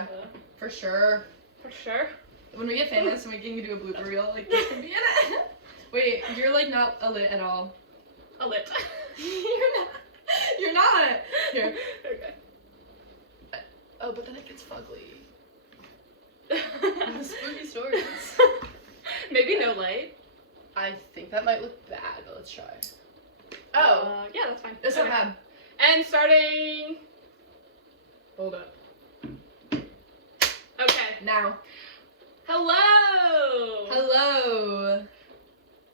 Yeah, for sure. For sure. When we get famous and we can do a blooper reel, like, this can be in it. Wait, you're, like, not a lit at all. A lit. You're not. Here. Okay. Oh, but then it gets fugly. The spooky stories. Maybe no light. I think that might look bad, but let's try. Oh. Yeah, that's fine. It's not bad. And starting... Hold up. Okay. Now. Hello! Hello!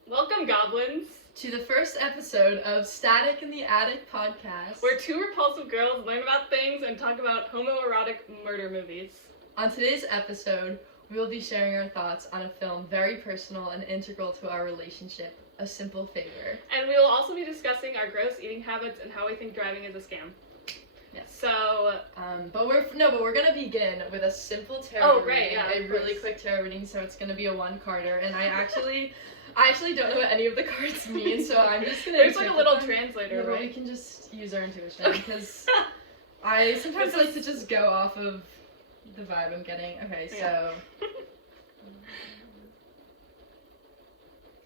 Welcome, Goblins. To the first episode of Static in the Attic podcast. Where two repulsive girls learn about things and talk about homoerotic murder movies. On today's episode, we will be sharing our thoughts on a film very personal and integral to our relationship, A Simple Favor. And we will also be discussing our gross eating habits and how we think driving is a scam. Yes. So, but we're gonna begin with a simple tarot reading, yeah, a really quick tarot reading. So it's gonna be a one-carder, and I actually don't know what any of the cards mean, so I'm just gonna. There's like a little translator, right? We can just use our intuition because I sometimes like to just go off of the vibe I'm getting. Okay, so. Yeah.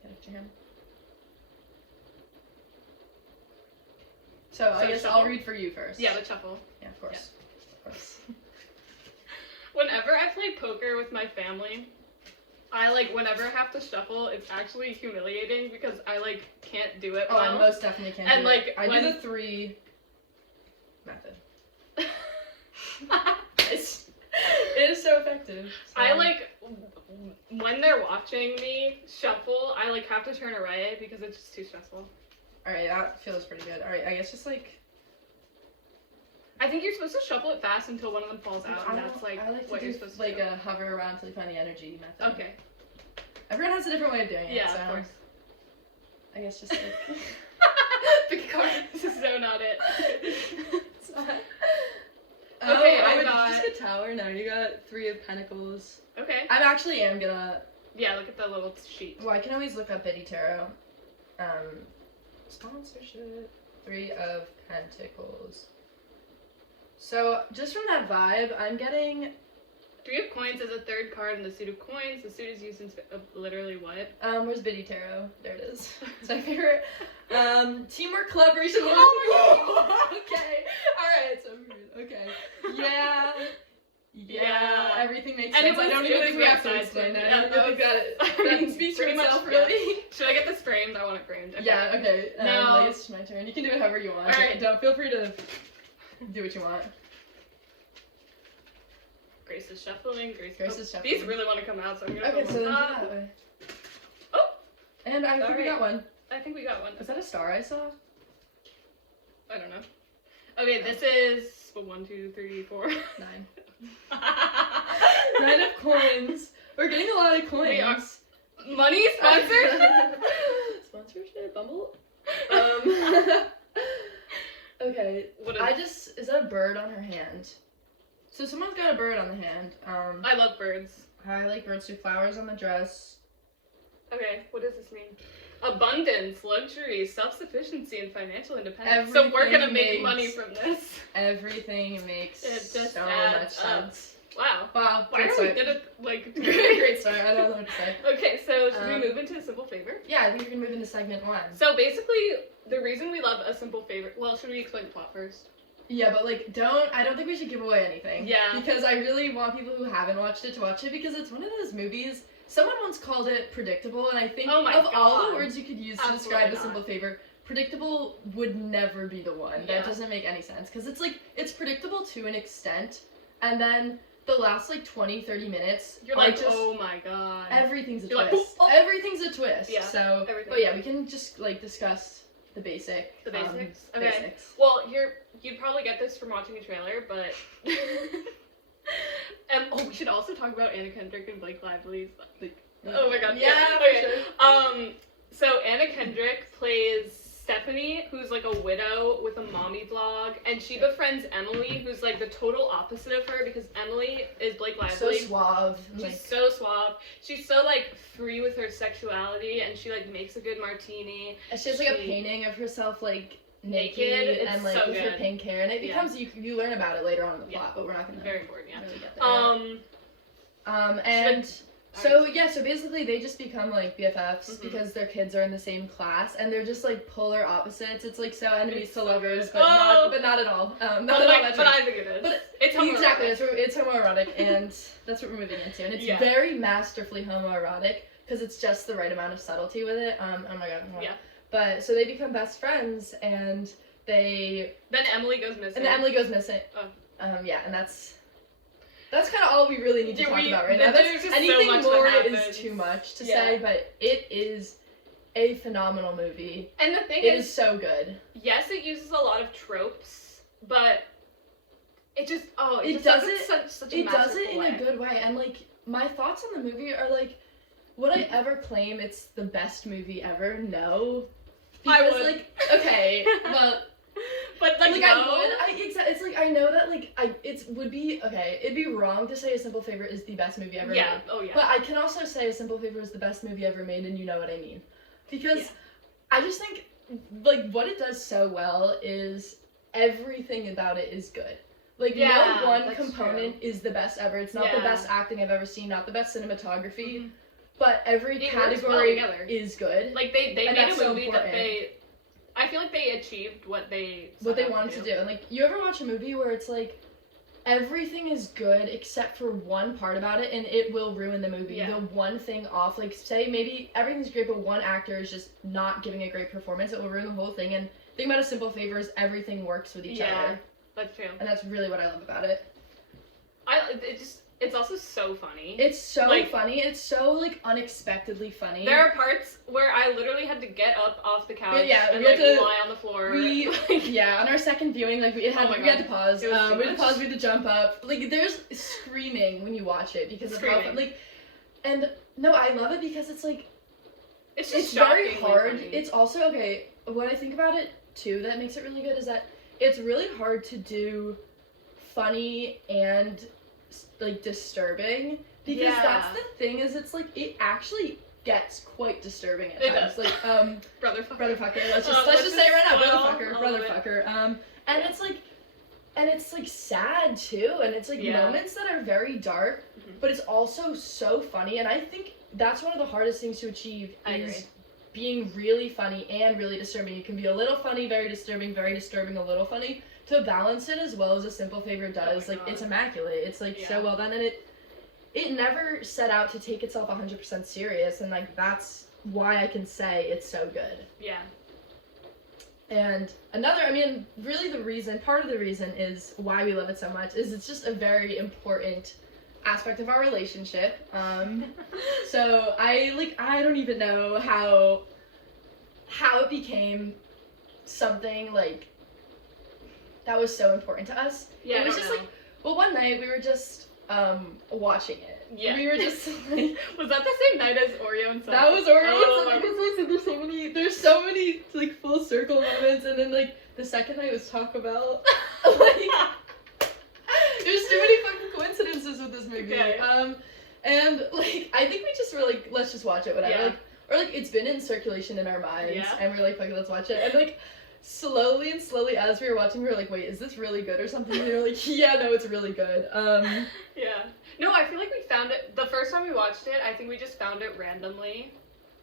Get after him. So I guess shuffle? I'll read for you first. Yeah, the shuffle. Yeah, of course. Yeah. Of course. Whenever I play poker with my family, whenever I have to shuffle, it's actually humiliating because I, can't do it well. Oh, I most definitely can't and, do it. I do the 3 method. It is so effective. So. When they're watching me shuffle, I, have to turn away because it's just too stressful. Alright, that feels pretty good. Alright, I guess just, I think you're supposed to shuffle it fast until one of them falls out, and that's, what you're supposed to do. a hover around until you find the energy method. Okay. Everyone has a different way of doing it, Yeah, so. of course. I guess just, pick a card. This is so not it. It's not. Okay, I wait, got... Did you just get Tower? No, you got 3 of Pentacles. Okay. I actually am gonna... Yeah, look at the little sheet. Well, I can always look up Biddy Tarot. Sponsorship. 3 of Pentacles. So, just from that vibe, I'm getting... 3 of Coins is a third card in the suit of coins. The suit is used in literally what? Where's Biddy Tarot? There it is. It's my favorite. Teamwork, collaboration. Oh my God! Okay. Alright, so rude. Okay. Yeah. Yeah. Everything makes sense. I don't even think we have to explain that. I don't think that speaks for itself, really. Should I get this framed? I want it framed. Okay. Yeah, okay. Now... It's my turn. You can do it however you want. Alright. Don't feel free to do what you want. Grace is shuffling. Grace is shuffling. These really want to come out, so I'm gonna okay, go so then do up. that way. Oh! And I think we got one. I think we got one. Is that a star I saw? I don't know. Okay, this is 1, 2, 3, 4. 9. 9 of coins. We're getting a lot of coins. We are. Money sponsorship? Sponsorship? Bumble? Okay. Is that a bird on her hand? So someone's got a bird on the hand. I love birds. I like birds too. Flowers on the dress. Okay, what does this mean? Abundance, luxury, self-sufficiency, and financial independence. Everything so we're gonna make money from this. Everything makes so much sense. Wow. Wow. Why are we good at, Great start. I don't know what to say. Okay, so should we move into A Simple Favor? Yeah, I think we can move into segment 1. So basically, the reason we love A Simple Favor... Well, should we explain the plot first? Yeah, but I don't think we should give away anything. Yeah. Because I really want people who haven't watched it to watch it, because it's one of those movies, someone once called it predictable, and I think all the words you could use to describe A Simple Favor, predictable would never be the one. Yeah. That doesn't make any sense, because it's predictable to an extent, and then the last 20-30 minutes, you're like, oh my god. Everything's a you're twist. Like, oh. Everything's a twist. Yeah, so, everything. But yeah, we can just discuss the basics. The basics? Okay. Basics. Well, you'd probably get this from watching a trailer, but... we should also talk about Anna Kendrick and Blake Lively's, oh my god. Yeah, okay. Sure. So Anna Kendrick plays Stephanie, who's a widow with a mommy blog, and she befriends Emily, who's the total opposite of her, because Emily is Blake Lively. So suave. She's so suave. She's so free with her sexuality, and she makes a good martini. And she has a painting of herself naked It's and like so with her good. pink hair, and it becomes you learn about it later on in the plot, but we're not gonna very important. Yeah. really get there. And so basically they just become like BFFs because their kids are in the same class, and they're just like polar opposites. It's like so enemies to lovers, but not at all. Not at all. But I think it is. But it's homoerotic. Exactly, it's homoerotic, and that's what we're moving into, and it's very masterfully homoerotic because it's just the right amount of subtlety with it. Oh my god. Yeah. But so they become best friends, and then Emily goes missing. And that's kind of all we really need to talk about right now. Anything more is too much to say, but it is a phenomenal movie. And the thing is so good. Yes, it uses a lot of tropes, but it does it in a good way. And like my thoughts on the movie are like, would I ever claim it's the best movie ever? No. Because, I would. Like, okay, well, but like no. I would. It's like I know that like it'd be wrong to say A Simple Favor is the best movie ever made. Oh yeah. But I can also say A Simple Favor is the best movie ever made, and you know what I mean. Because I just think like what it does so well is everything about it is good. Like no one component is the best ever. It's not the best acting I've ever seen, not the best cinematography. But every category is good. Like they made a movie that I feel like they achieved what they wanted to do. And like you ever watch a movie where it's like everything is good except for one part about it, and it will ruin the movie. The one thing off, like say maybe everything's great but one actor is just not giving a great performance, it will ruin the whole thing. And the thing about A Simple Favor is everything works with each other. That's true. And that's really what I love about it. It's also so funny. It's so funny. It's so, like, unexpectedly funny. There are parts where I literally had to get up off the couch and, we had to lie on the floor. On our second viewing, like, we had to pause. We had to pause, we had to jump up. Like, there's screaming when you watch it because of how, like, and, no, I love it because it's, like, it's very hard. Funny. It's also, what I think about it, too, that makes it really good is that it's really hard to do funny and like disturbing because that's the thing is it's like it actually gets quite disturbing at times. Like brother fucker. Let's just say it right now, brother fucker. And it's like sad too, and it's like moments that are very dark, but it's also so funny, and I think that's one of the hardest things to achieve is being really funny and really disturbing. You can be a little funny, very disturbing, a little funny. To balance it as well as A Simple Favor does, it's immaculate. It's like so well done, and it never set out to take itself 100% serious, and like that's why I can say it's so good. Yeah. And part of the reason is why we love it so much is it's just a very important aspect of our relationship. So I don't even know how it became something like that was so important to us. Yeah, it was just one night we were just watching it. Yeah. We were just like, was that the same night as Oreo and Sunset? That was Oreo and Sunset. There's so many like full circle moments, and then like the second night was Taco Bell. There's too many fucking coincidences with this movie. Okay. And like I think we just were like, let's just watch it, whatever. Like, or like it's been in circulation in our minds, and we're like, fuck it, let's watch it. And like slowly as we were watching, we were like, wait, is this really good or something? And we were like, yeah, no, it's really good. Yeah. No, I feel like we found it the first time we watched it. I think we just found it randomly.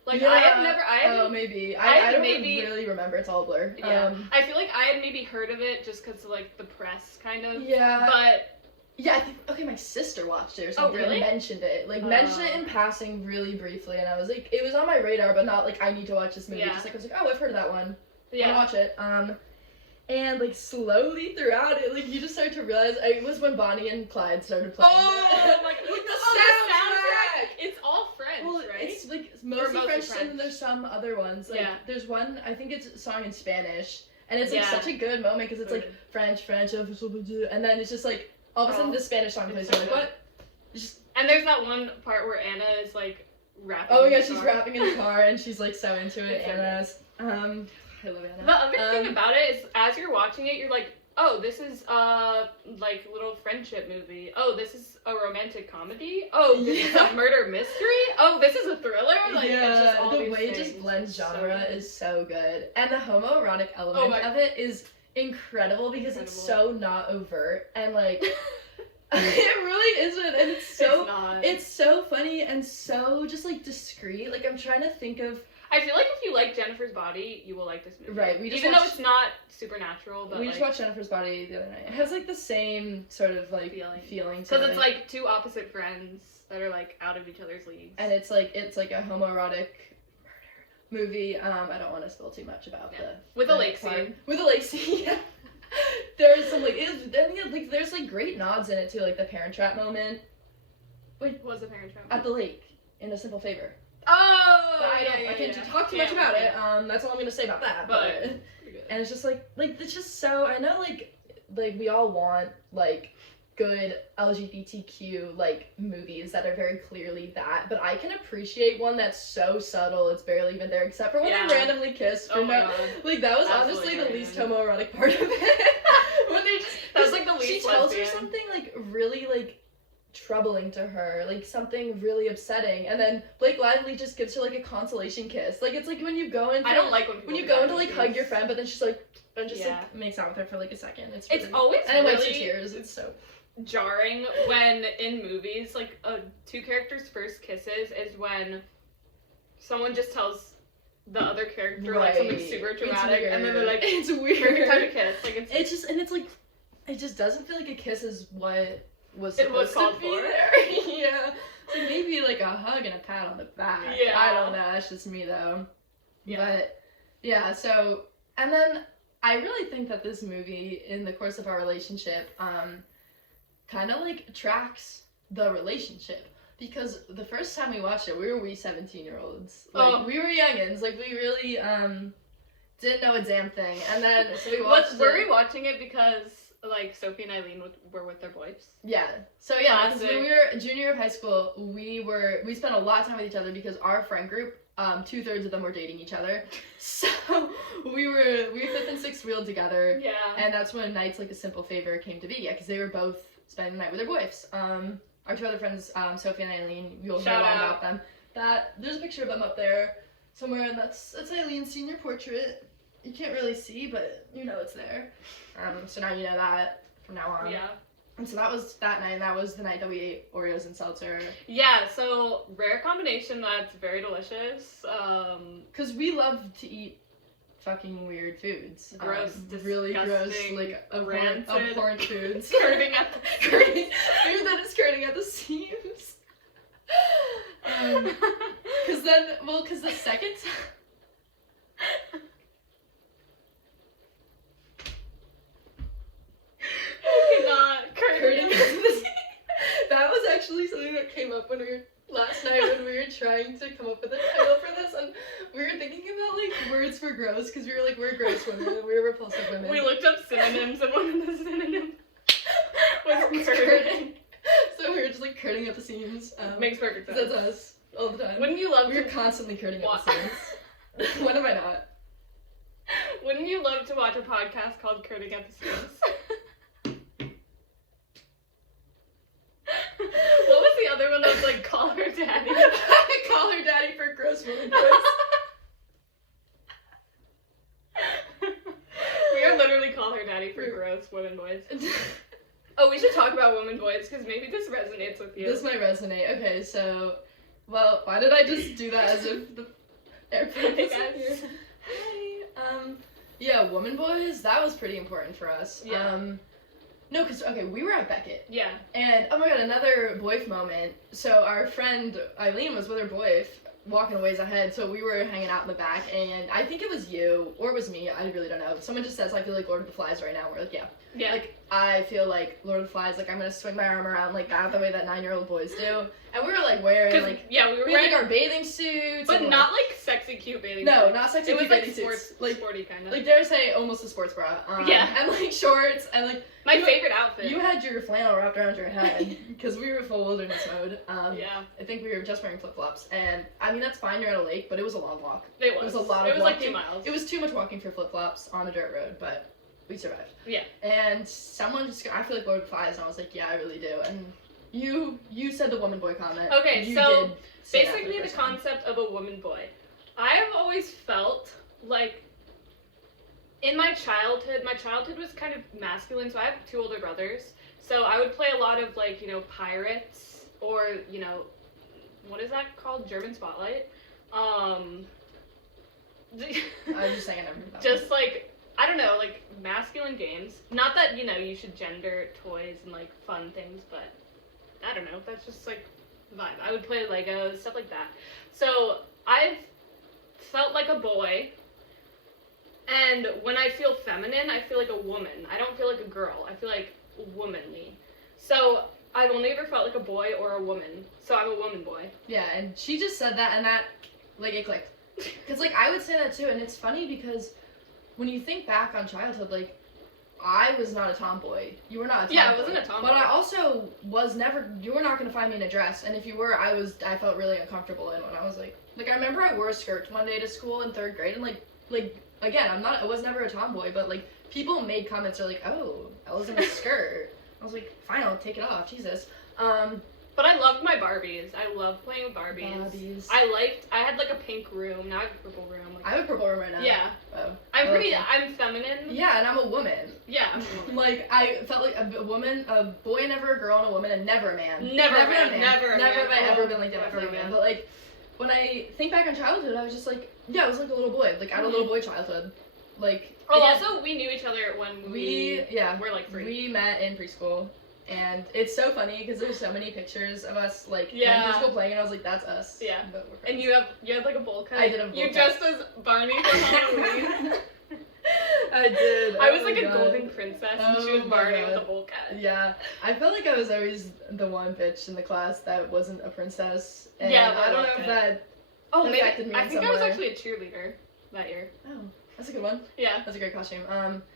Like maybe. I don't really remember. It's all a blur. Yeah. I feel like I had maybe heard of it just because of like the press kind of. Yeah. But yeah, I think my sister watched it or something and mentioned it. Like mentioned it in passing really briefly, and I was like, it was on my radar, but not like I need to watch this movie. Just like I was like, oh, I've heard of that one. Yeah. Watch it. And like slowly throughout it, like you just start to realize it was when Bonnie and Clyde started playing. Oh my god! The soundtrack! It's all French, right? It's like mostly French, and then there's some other ones. Like there's one, I think it's a song in Spanish, and it's like such a good moment because it's like French, and then it's just like all of a sudden the Spanish song plays. You're like, what? And there's that one part where Anna is like rapping. Oh yeah, she's rapping in the car, and she's like so into it. Anna's. I love Anna. The other thing about it is, as you're watching it, you're like, oh, this is like little friendship movie. Oh, this is a romantic comedy. Oh, this is a murder mystery. Oh, this is a thriller. Like, yeah, it's just all the these way it things. just blends It's genre so is so good, and the homoerotic element of it is incredible because it's so not overt and like. It really isn't, and it's so funny and so just like discreet. Like I'm trying to think of. I feel like if you like Jennifer's Body, you will like this movie. Right, even though it's not supernatural, but we just watched Jennifer's Body the other night. It has like the same sort of like feeling to it. Because it's like two opposite friends that are like out of each other's leagues. And it's like a homoerotic murder movie. I don't want to spill too much about with a lake scene. With a lake scene, yeah. There's some like there's like great nods in it too, like the Parent Trap moment. Wait, what was the Parent Trap? At the lake in A Simple Favor. Oh, I can't talk too much about it. That's all I'm gonna say about that. But and it's just like it's just so I know like we all want like good LGBTQ like movies that are very clearly that, but I can appreciate one that's so subtle it's barely even there, except for when they randomly kiss. For like that was honestly the least homoerotic part of it. When they just that was like the least. She tells her something like really like troubling to her, like something really upsetting, and then Blake Lively just gives her like a consolation kiss. Like it's like when you go into I don't like when you go into like hug your friend, but then she's like and just like makes out with her for like a second. It's always and really it wipes her tears. It's so jarring when in movies like two characters' first kisses is when someone just tells the other character like something super dramatic and then they're like it's weird perfect time to kiss. Like it's just and it's like it just doesn't feel like a kiss is what was it was called to be for. There. Yeah, so maybe like a hug and a pat on the back. Yeah, I don't know. That's just me though. Yeah, but yeah. So and then I really think that this movie, in the course of our relationship, kind of like tracks the relationship, because the first time we watched it we were 17-year-olds, like we were youngins, like we really didn't know a damn thing, and then so we watched were we watching it because like Sophie and Eileen were with their boys? Yeah, so yeah, because when we were junior year of high school we spent a lot of time with each other because our friend group 2/3 of them were dating each other, so we were 5th and 6th wheeled together. Yeah, and that's when Nights Like a Simple Favor came to be. Yeah, because they were both spending the night with their boys. Our two other friends, Sophie and Eileen, you'll hear a lot about them. There's a picture of them up there somewhere, and that's Eileen's senior portrait. You can't really see, but you know it's there. So now you know that from now on. Yeah. And so that was that night, and that was the night that we ate Oreos and seltzer. Yeah, so rare combination that's very delicious. Because we love to eat fucking weird foods. Gross, really gross, like abhorrent foods. Food that is curting at the seams. Because the second time. Curting at the seams. That was actually something that came up last night when we were trying to come up with a title for this, and we were thinking about like words for gross, because we were like, we're gross women and we were repulsive women. We looked up synonyms, and one of the synonyms was curting. So we were just like curting at the seams. Makes perfect sense. That's us all the time. Wouldn't you love We're constantly curting at the seams. When am I not? Wouldn't you love to watch a podcast called Curting at the Seams? What was the other one that was like Call Her Daddy? Call Her Daddy for gross women boys. We are literally Call Her Daddy for gross women boys. Oh, we should talk about women boys, because maybe this resonates with you. This might resonate. Okay, so, well, why did I just do that as if the airplane was here? Hi. Yeah, woman boys, that was pretty important for us. Yeah. No, because, okay, we were at Beckett. Yeah. And, oh my god, another boif moment. So our friend Eileen was with her boif, walking a ways ahead, so we were hanging out in the back, and I think it was you, or it was me, I really don't know. Someone just says, I feel like Lord of the Flies right now. We're like, yeah. Yeah. Like, I feel like Lord of the Flies, like, I'm gonna swing my arm around like that, the way that 9-year-old boys do. And we were, like, wearing, like... Yeah, we were wearing... like, our bathing suits. But and, not, like, sexy, cute bathing suits. No, not sexy, cute bathing suits. It was, like, sporty, kind of. Like, dare I say, almost a sports bra. Yeah. And, like, shorts, and, like... My favorite outfit. You had your flannel wrapped around your head, because we were full wilderness mode. Yeah. I think we were just wearing flip-flops, and, I mean, that's fine, you're at a lake, but it was a long walk. It was a lot of walking. It was like 2 miles. It was too much walking for flip-flops on a dirt road, but... we survived. Yeah. And someone just, I feel like Lord of the Flies, and I was like, yeah, I really do. And you said the woman boy comment. Okay, you so did say basically the concept of a woman boy. I have always felt like in my childhood was kind of masculine, so I have 2 older brothers. So I would play a lot of like, you know, pirates or, you know, what is that called? German Spotlight. I'm just saying I never heard that. Just like, I don't know, like masculine games. Not that, you know, you should gender toys and like fun things, but I don't know, that's just like the vibe. I would play Legos, stuff like that. So I've felt like a boy, and when I feel feminine, I feel like a woman. I don't feel like a girl. I feel like womanly. So I've only ever felt like a boy or a woman. So I'm a woman boy. Yeah, and she just said that, and that, like, it clicked. Because, like, I would say that too, and it's funny because when you think back on childhood, like, I was not a tomboy. You were not a tomboy. Yeah, I wasn't a tomboy. But I also was never, you were not going to find me in a dress, and if you were, I felt really uncomfortable in when I was, like, I remember I wore a skirt one day to school in 3rd grade, and, like, again, I was never a tomboy, but, like, people made comments, they're like, oh, Ella's in a skirt. I was like, fine, I'll take it off, Jesus. But I loved my Barbies. I loved playing with Barbies. I had like a pink room. Now I have a purple room. Like, I have a purple room right now. Yeah. Oh, I'm feminine. Yeah, and I'm a woman. Yeah, I'm a woman. Like, I felt like a woman, a boy, never a girl, and a woman, and never a man. Never a man. Never have I ever been like that for a man. But, like, when I think back on childhood, I was just like, yeah, I was like a little boy. Like, I had a little boy childhood. Like, also, we knew each other when we were like 3. We met in preschool. And it's so funny because there's so many pictures of us like in preschool playing, and I was like, "That's us." Yeah. But we're and you had like a bowl cut. I did a bowl cut. You dressed as Barney for Halloween. I did. I was like a golden princess, and she was Barney God. with a bowl cut. Yeah, I felt like I was always the one bitch in the class that wasn't a princess. And yeah, I don't know if that affected me. I think I was actually a cheerleader that year. Oh, that's a good one. Yeah, that's a great costume.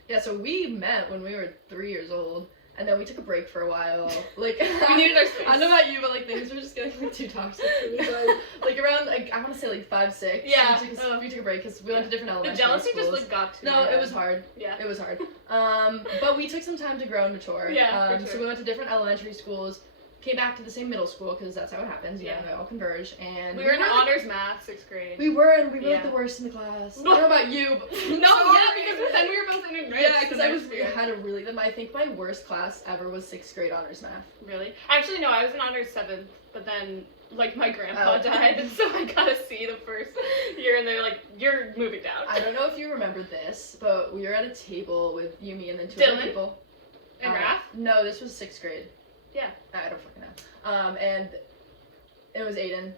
Yeah, so we met when we were 3 years old. And then we took a break for a while. Like, we needed our space. I don't know about you, but like things were just getting like too toxic for me. So, like around, like I want to say like 5, 6. Yeah. We took a break because we went to different elementary The jealousy schools. just like got to. No, it was hard. Yeah. It was hard. But we took some time to grow and mature. Yeah. For sure. So we went to different elementary schools. Came back to the same middle school because that's how it happens. Yeah. They all converge. And we were in honors math, 6th grade. We were, and we were like the worst in the class. I don't know about you, but no, because then we were both in grade. Yeah, because I think my worst class ever was 6th grade honors math. Really? Actually, no, I was in honors 7th, but then like my grandpa died, and so I got a C the first year, and they're like, "You're moving down." I don't know if you remember this, but we were at a table with you, me, and then 2 other people. And Raph? No, this was 6th grade. Yeah. I don't fucking know. And it was Aiden.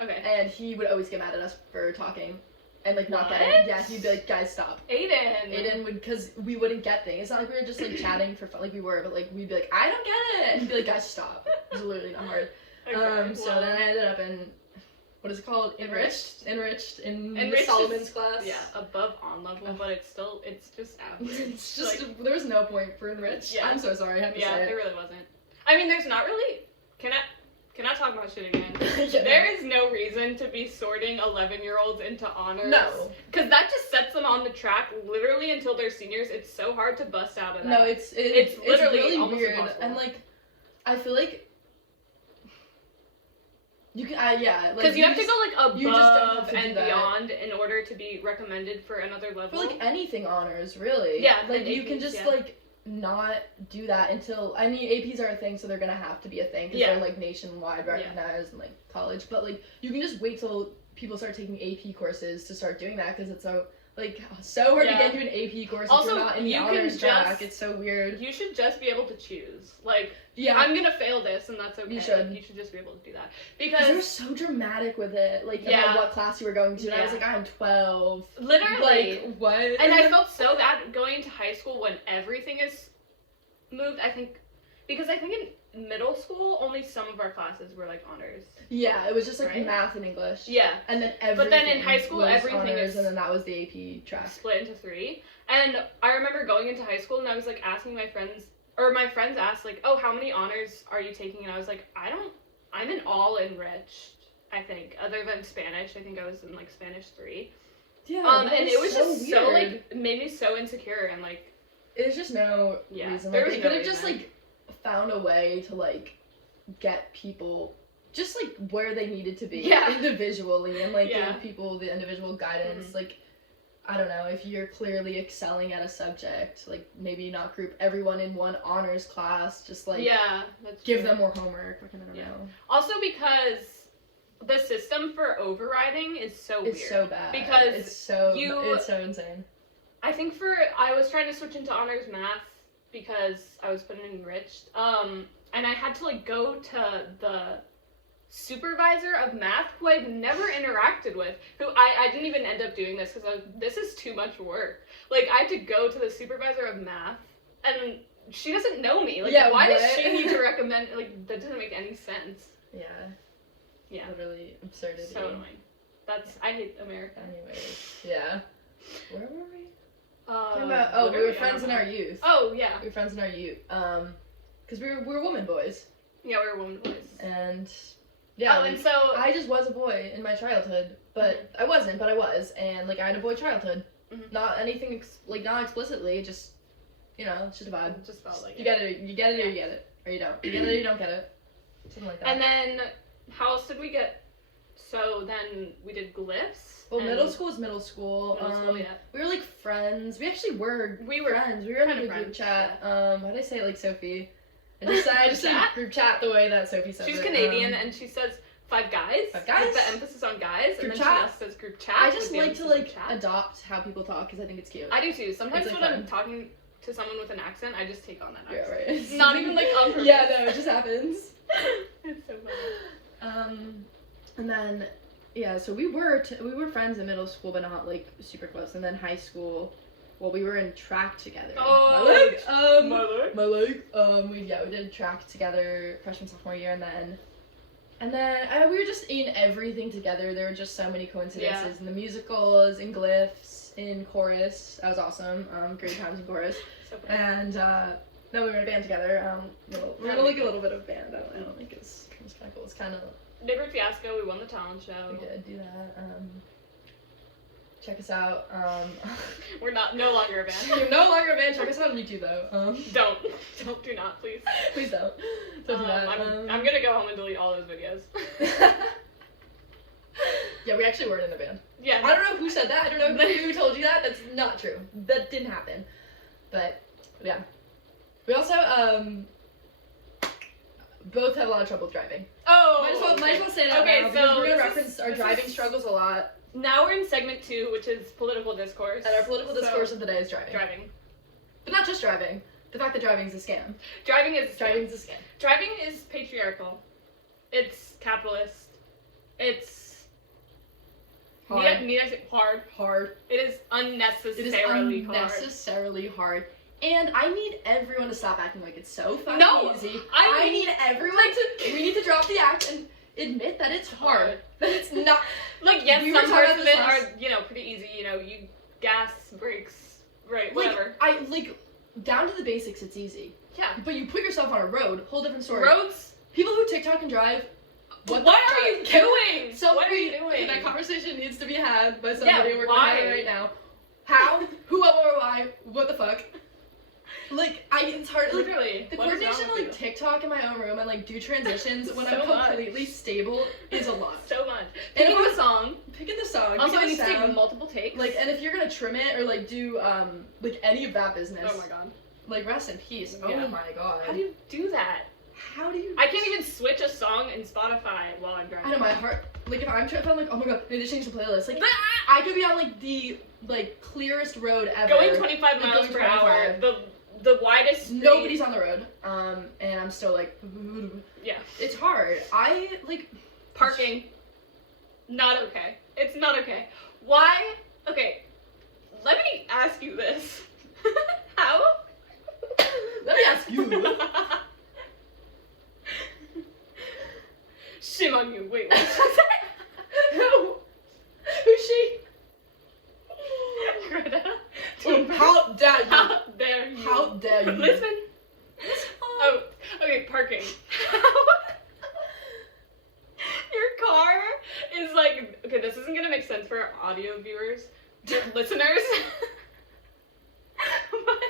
Okay. And he would always get mad at us for talking. And, like, not getting. Yeah, he'd be like, guys, stop. Aiden would, because we wouldn't get things. It's not like we were just, like, chatting for fun. Like, we were, but, like, we'd be like, I don't get it. And he'd be like, guys, stop. It was literally not hard. Okay, so then I ended up in, what is it called? Enriched in Solomon's class. Yeah, above on level, but it's just average. It's just, like, there was no point for enriched. Yeah. I'm so sorry, I have to say it. Yeah, there really wasn't. I mean, there's not really, can I talk about shit again? Yeah. There is no reason to be sorting 11-year-olds into honors. No. Because that just sets them on the track literally until they're seniors. It's so hard to bust out of that. No, it's literally really almost weird. Impossible. And, like, I feel like you can, because you have to go like above and that. Beyond in order to be recommended for another level. For like anything honors, really. Yeah, like APs, you can just like not do that until, I mean, APs are a thing, so they're gonna have to be a thing because they're like nationwide recognized in like college. But like you can just wait till people start taking AP courses to start doing that because it's so hard to get into an AP course also, if you're not in the honors track. It's so weird. You should just be able to choose. Like, I'm gonna fail this, and that's okay. You should just be able to do that. Because they're so dramatic with it. Like, about what class you were going to. And I was like, I'm 12. Literally. Like, what? And I felt so bad going into high school when everything is moved. I think in middle school, only some of our classes were like honors. Yeah, it was just like math and English. Yeah. And then everything. But then in high school, everything honors, is. And then that was the AP track. Split into 3. And I remember going into high school and I was like asking my friends, or my friends asked like, oh, how many honors are you taking? And I was like, I'm in all enriched, I think, other than Spanish. I think I was in like Spanish 3. Yeah. And it was so just weird. So like, it made me so insecure and like, There's just no reason. Like, they could have just, like, found a way to, like, get people just, like, where they needed to be individually and, like, give people the individual guidance. Like, I don't know, if you're clearly excelling at a subject, like, maybe not group everyone in one honors class, just, like, give them more homework. Like, I don't know. Also because the system for overriding is so weird. It's so bad. Because it's so insane. I think I was trying to switch into honors math because I was put in enriched, and I had to, like, go to the supervisor of math who I've never interacted with, who I didn't even end up doing this because this is too much work. Like, I had to go to the supervisor of math, and she doesn't know me. Like, why does she need to recommend, like, that doesn't make any sense. Yeah. Literally absurdity. So annoying. I hate America. Anyways, where were we? We were friends in our youth. Oh, yeah. We were friends in our youth. Because we were woman boys. Yeah, we were woman boys. And, and so... I just was a boy in my childhood, but I wasn't, but I was. And, like, I had a boy childhood. Not anything, not explicitly, just, it's just a vibe. It just felt like you get it or you get it. Or you don't. You get it or you don't get it. Something like that. And then, how else did we get... So then we did glyphs. Well, middle school is middle school. We were, like, friends. We actually were. We were friends. We were in a group chat. How did I say it like Sophie? I just said group chat the way that Sophie says it. She's Canadian, and she says 5 guys. 5 guys? With the emphasis on guys. Group and then chat. she also says group chat. I just like to, like, adopt how people talk, because I think it's cute. I do, too. Sometimes when I'm talking to someone with an accent, I just take on that accent. Yeah, right. Not even, like, on purpose. Yeah, no, it just happens. It's so funny. And then... Yeah, so we were friends in middle school, but not, like, super close. And then high school, well, we were in track together. Oh, my leg. We did track together freshman, sophomore year, and then we were just in everything together. There were just so many coincidences in the musicals, in glyphs, in chorus. That was awesome. Great times in chorus. So funny. And then we were in a band together. We had, like, a little bit of band. I don't think it was kind of cool. It's kind of... Neighborhood Fiasco, we won the talent show. We did do that. Check us out. We're no longer a band. We're no longer a band. Check us out on YouTube, though. Do not, please. Please don't. Don't do that. I'm gonna go home and delete all those videos. Yeah, we actually weren't in a band. Yeah. I don't know who said that. I don't know who told you that. That's not true. That didn't happen. But, yeah. We also, both have a lot of trouble driving. Oh! Might as well say that now, because we're going to reference our driving struggles a lot. Now we're in segment 2, which is political discourse. And our political discourse of the day is driving. But not just driving. The fact that driving is a scam. Driving is a scam. Driving is patriarchal. It's capitalist. It's... hard. Hard. It is unnecessarily hard. And I need everyone to stop acting like it's so fucking easy. I need everyone we need to drop the act and admit that it's hard. That it's not... Like, yes, some parts of it are, pretty easy. You gas, brakes, right, whatever. Down to the basics, it's easy. Yeah. But you put yourself on a road, whole different story. Roads? People who TikTok and drive... What are you doing? What are you doing? That conversation needs to be had by somebody we're having right now. How? Who, what, or why? What the fuck? It's hard. Literally. The coordination to, TikTok in my own room and, do transitions when I'm completely stable is a lot. So much. Picking the song. Also, it needs to take multiple takes. And if you're gonna trim it or, do, any of that business. Oh my god. Rest in peace. Yeah. Oh my god. How do you do that? I can't even switch a song in Spotify while I'm driving. I know, my heart... if I'm trying to find, oh my god, I need to change the playlist. I could be on, the, clearest road ever. Going 25 miles per hour. The widest street. Nobody's on the road. And I'm still, Yeah. It's hard. Parking. Not okay. It's not okay. Why? Okay. Let me ask you this. How? Let me ask you. Shame on you. Wait, what did you say? Who? Who's she? Greta. How dare you? How dare you? How dare you? Listen. Oh, okay, parking. Your car is okay, this isn't gonna make sense for our audio viewers, listeners. But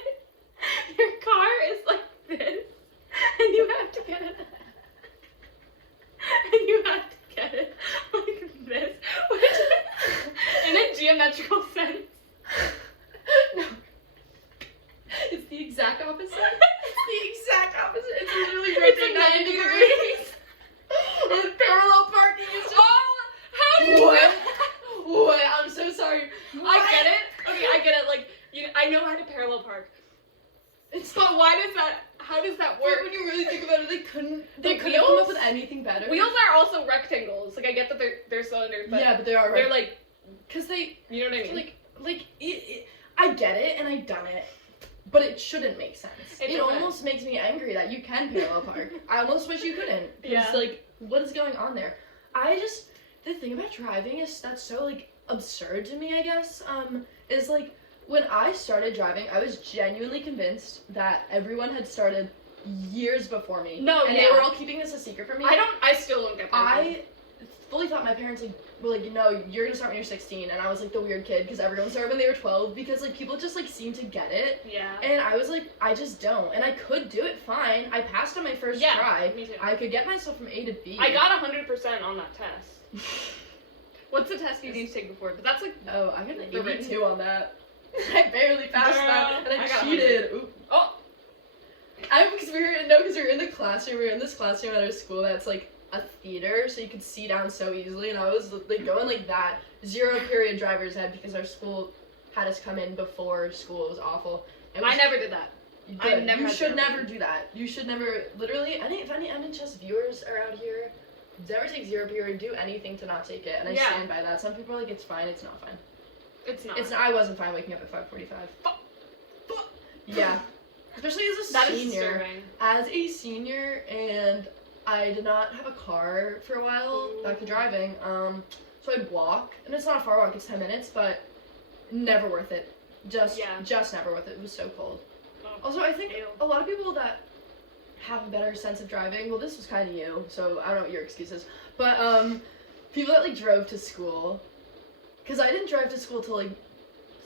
how to parallel park. It's But how does that work? But when you really think about it, they couldn't come up with anything better. Wheels are also rectangles. Like, I get that they're cylinders, but yeah, but they are. They're like, because they. You know what I mean? I get it and I've done it, but it shouldn't make sense. It doesn't. almost makes me angry that you can parallel park. I almost wish you couldn't. Yeah. Like, what is going on there? The thing about driving that's so like absurd to me, I guess, is like. When I started driving, I was genuinely convinced that everyone had started years before me. No, and they were all keeping this a secret from me. I still don't get that. I fully thought my parents were like, no, you're gonna start when you're 16, and I was like the weird kid because everyone started when they were 12 because like people just like seem to get it. Yeah. And I was like, I just don't, and I could do it fine. I passed on my first try. Me too. I could get myself from A to B. I got 100% on that test. What's the test you need to take before? But that's like I got an 82 on that. I barely passed that, and I cheated. Oh, because we were in the classroom. We were in this classroom at our school that's like a theater, so you could see down so easily. And I was like going like that, 0 period driver's ed because our school had us come in before school. It was awful. I never did that. You should never do that. You should never. Literally, if any NHS viewers are out here, never take 0 period. Do anything to not take it, and I stand by that. Some people are like, it's fine. It's not fine. It's not. I wasn't fine waking up at 5:45. Yeah. Especially as a that senior. Is disturbing. As a senior, and I did not have a car for a while, back to driving, so I'd walk, and it's not a far walk, it's 10 minutes, but never worth it. Just never worth it. It was so cold. Oh, also, I think a lot of people that have a better sense of driving, well, this was kind of you, so I don't know what your excuse is, but, people that, like, drove to school, because I didn't drive to school till, like,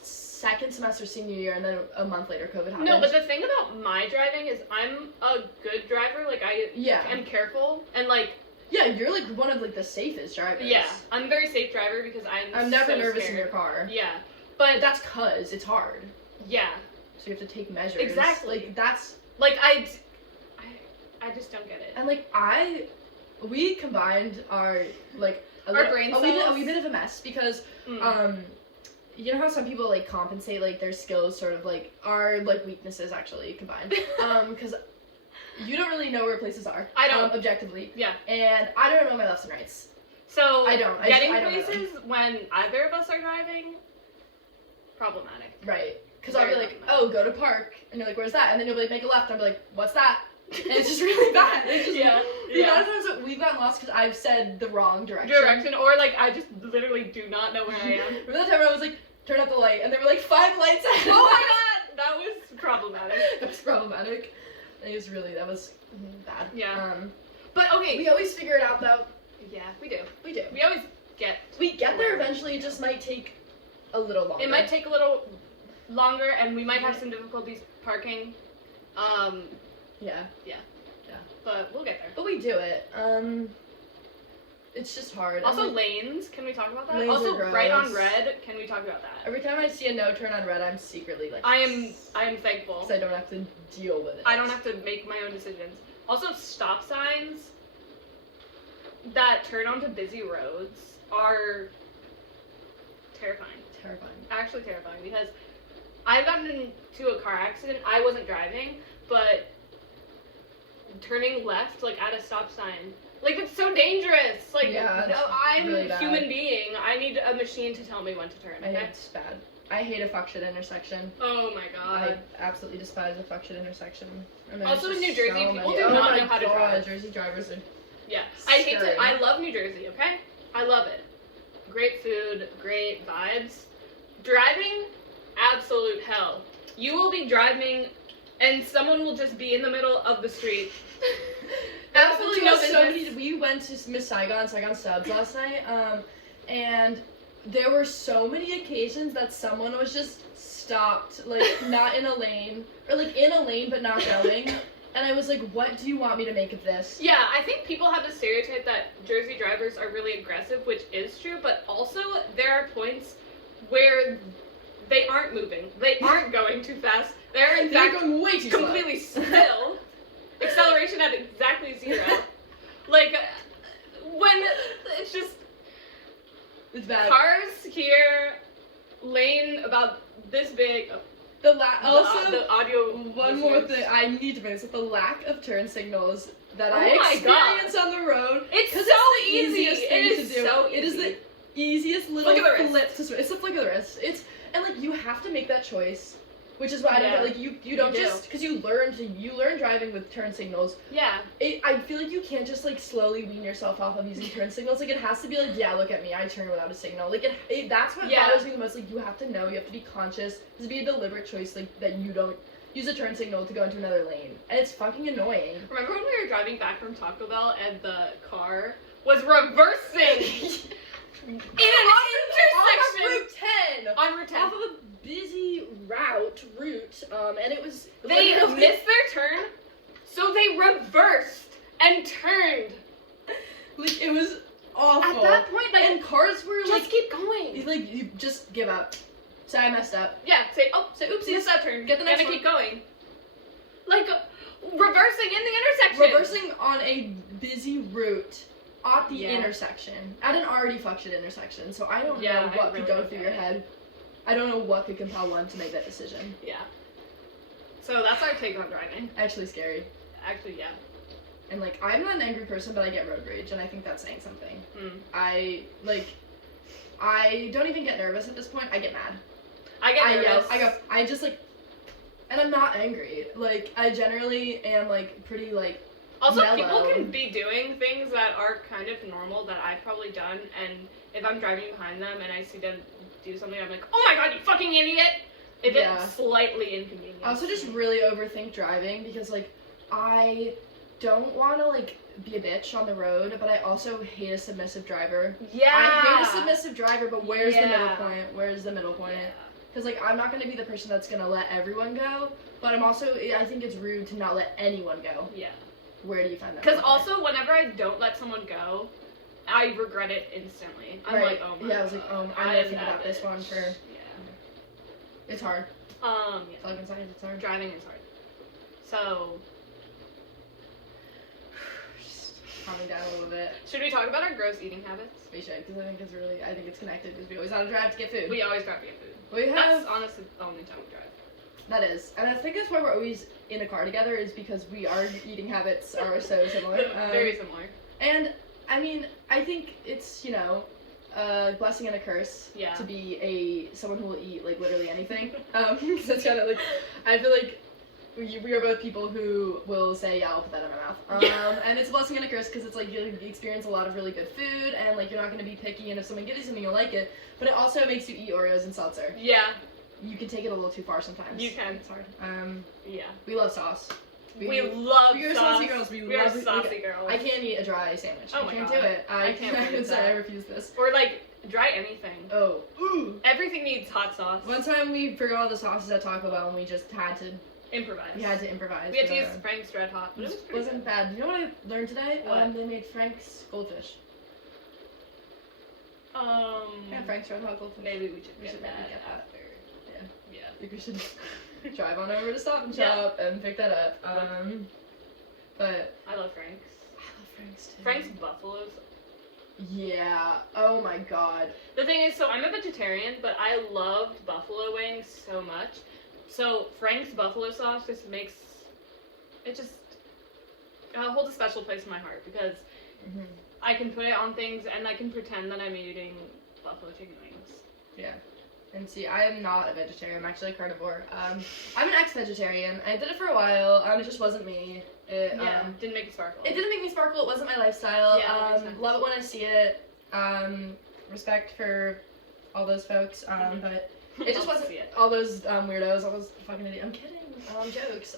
second semester senior year, and then a month later COVID happened. No, but the thing about my driving is I'm a good driver. Like, I am careful, and, like... Yeah, you're, like, one of, like, the safest drivers. Yeah, I'm a very safe driver because I'm never so nervous scared. in your car. Yeah, but... That's 'cause it's hard. Yeah. So you have to take measures. Exactly. Like, that's... Like, I just don't get it. And, like, we combined our, like... Our brain cells? A wee bit of a mess, because, you know how some people, like, compensate, like, their skills sort of, like, are, like, weaknesses, actually, combined. Because you don't really know where places are. I don't. Objectively. Yeah. And I don't know my lefts and rights. So, I don't. Getting I don't places when either of us are driving, problematic. Right. Because I'll be like, oh, go to park. And you're like, where's that? And then you'll be like, make a left. And I'll be like, what's that? And it's just really bad. It's just, the amount of times that we've gotten lost because I've said the wrong direction. Or, like, I just literally do not know where I am. Remember that time I was like, turn up the light, and there were like 5 lights ahead. Oh my god! That was problematic. That was problematic. That was bad. Yeah. But, okay. We always figure it out, though. Yeah, we do. We do. We always get... We get there eventually, it just might take a little longer. It might take a little longer, and we might have some difficulties parking. Yeah. But we'll get there. But we do it. It's just hard. Also, lanes. Can we talk about that? Lanes Also, are right on gross. red. Can we talk about that? Every time I see a no turn on red, I'm secretly like... I am thankful. Because I don't have to deal with it. I don't have to make my own decisions. Also, stop signs that turn onto busy roads are terrifying. Actually terrifying, because I've gotten into a car accident. I wasn't driving, but turning left, like, at a stop sign, like, it's so dangerous. Like, I'm really a human being. I need a machine to tell me when to turn. Okay? It's bad. I hate a fuck shit intersection. Oh my god. I absolutely despise a fuck shit intersection. Also in New Jersey, people do not know how to drive. Jersey drivers are... Yeah. I love New Jersey, okay? I love it. Great food, great vibes. Driving, absolute hell. You will be driving, and someone will just be in the middle of the street. Absolutely no business. We went to Miss Saigon Subs last night, and there were so many occasions that someone was just stopped, like, not in a lane, or, like, in a lane but not going, and I was like, what do you want me to make of this? Yeah, I think people have the stereotype that Jersey drivers are really aggressive, which is true, but also there are points where they aren't moving. They aren't going too fast. They're, in fact, going way too completely still. Acceleration at exactly 0. Like, when it's just... It's bad. Cars here, lane about this big. Oh, the audio. One more thing I need to bring is the lack of turn signals that I experience on the road. It's so the easy. Easiest thing It is to do. so easy. It is the easiest little flip to switch. It's the flick of the wrist. And like you have to make that choice, which is why I don't like you don't just because you learn driving with turn signals. Yeah. I feel like you can't just like slowly wean yourself off of using turn signals. Like it has to be like, yeah, look at me, I turn without a signal. Like that's what bothers me the most. Like you have to know, you have to be conscious. This would be a deliberate choice, like that you don't use a turn signal to go into another lane, and it's fucking annoying. Remember when we were driving back from Taco Bell and the car was reversing in an intersection on Route 10. On Route 10. Off of a busy route, and it was they missed their turn, so they reversed and turned. Like it was awful. At that point, like, and cars were just keep going. Like you just give up. Say I messed up. Yeah. Say oopsie, missed that turn. Get the next one. Keep going. Like reversing in the intersection. Reversing on a busy route at the intersection, at an already fucked intersection. So I don't know what could go through your head. I don't know what could compel one to make that decision. Yeah. So that's our take on driving. Actually scary. Actually, yeah. And like I'm not an angry person, but I get road rage, and I think that's saying something. I don't even get nervous at this point. I get mad. I get nervous. I just like, and I'm not angry. Like I generally am like pretty like. Also, mellow. People can be doing things that are kind of normal that I've probably done, and if I'm driving behind them and I see them do something, I'm like, oh my god, you fucking idiot! If it's slightly inconvenient. I also just really overthink driving because like I don't want to like be a bitch on the road, but I also hate a submissive driver. Yeah. I hate a submissive driver, but where's the middle point? Where's the middle point? Because like I'm not gonna be the person that's gonna let everyone go, but I think it's rude to not let anyone go. Yeah. Where do you find that? Because also, whenever I don't let someone go, I regret it instantly. I'm like, oh my god. Yeah, I was like, I'm gonna think about this one for. Yeah. It's hard. Yeah. Fucking science, it's hard. Driving is hard. So. Just calming down a little bit. Should we talk about our gross eating habits? We should, because I think it's connected, because we always have to drive to get food. We always drive to get food. That's honestly the only time we drive. That is. And I think that's why we're always in a car together, is because our eating habits are so similar. Very similar. And, I mean, I think it's, a blessing and a curse to be someone who will eat, like, literally anything. Because it's kind of, like, I feel like we are both people who will say, yeah, I'll put that in my mouth. And it's a blessing and a curse because it's, like, you experience a lot of really good food, and, like, you're not going to be picky, and if someone gives you something, you'll like it. But it also makes you eat Oreos and seltzer. Yeah. You can take it a little too far sometimes. You can. It's hard. Yeah. We love sauce. We love we are sauce. Saucy girls. We are saucy girls. I can't eat a dry sandwich. Oh I can't God. do it. I can't. Sorry, I refuse this. Or like dry anything. Oh. Ooh. Everything needs hot sauce. One time we forgot all the sauces at Taco Bell and we just had to improvise. We had to improvise. We had to use Frank's Red Hot. But it wasn't bad. You know what I learned today? What? They made Frank's goldfish. Yeah, Frank's Red Hot goldfish. Maybe we should get that after. Yeah. I think we should drive on over to Stop and Shop and pick that up. But I love Frank's. I love Frank's too. Frank's buffaloes. Yeah. Oh my god. The thing is, so I'm a vegetarian, but I loved buffalo wings so much. So Frank's buffalo sauce just makes it just holds a special place in my heart because I can put it on things and I can pretend that I'm eating buffalo chicken wings. Yeah. And see, I am not a vegetarian. I'm actually a carnivore. I'm an ex-vegetarian. I did it for a while. It just wasn't me. It didn't make me sparkle. It didn't make me sparkle. It wasn't my lifestyle. Yeah, love it when I see it. Respect for all those folks. But it just wasn't all those weirdos, all those fucking idiots. I'm kidding. Jokes.